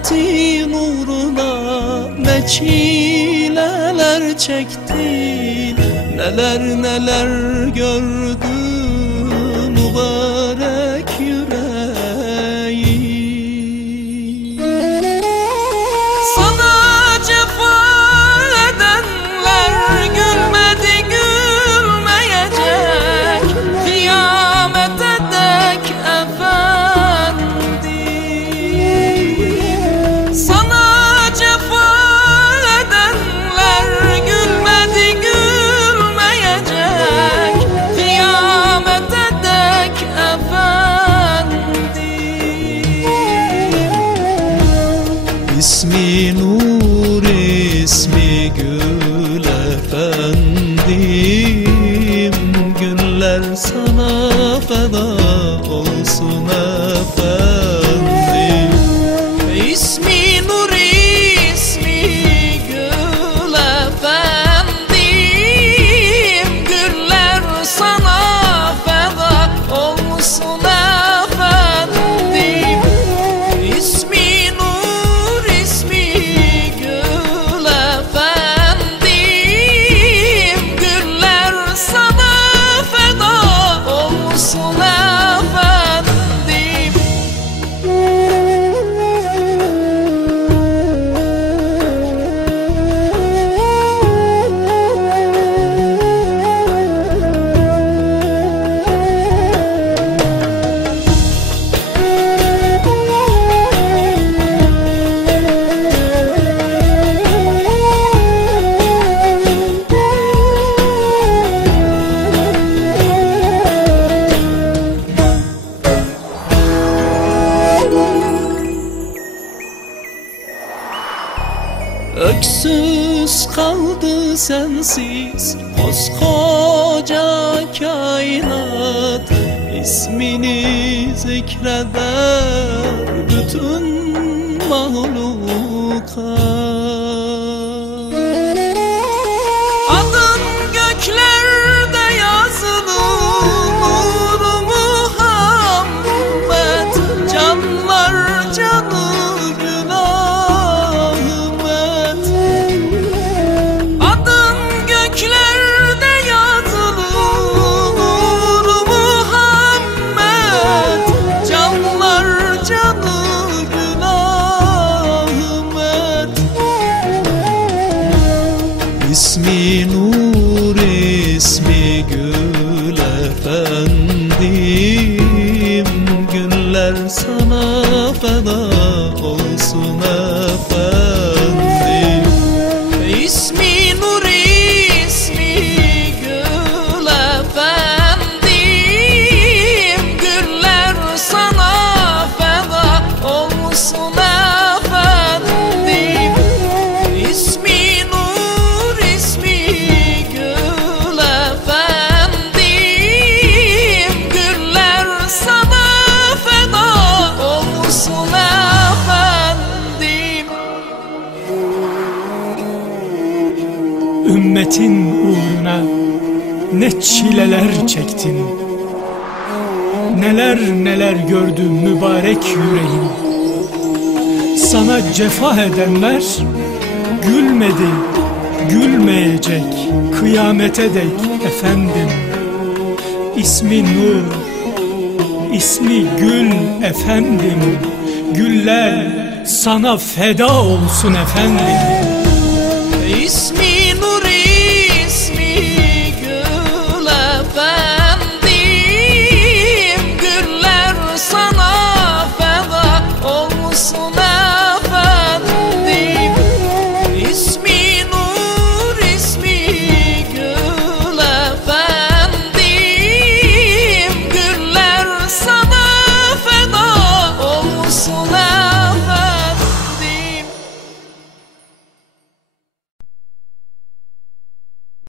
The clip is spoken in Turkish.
Rahmetin uğruna ne çileler çektin Neler neler gördün İsmi nur Öksüz kaldı sensiz koskoca kainat. İsmini zikreder bütün mahlukat Adın göklerde yazılı Muhammed. Canlar canı İsmi nur ismi gül efendim. Güller sana feda olsun efendim. İsmi Ümmetin uğruna ne çileler çektin. Neler neler gördü mübarek yüreğim. Sana cefa edenler gülmedi, gülmeyecek. Kıyamete dek efendim. İsmi nur, ismi gül efendim. Güller sana feda olsun efendim. İsmi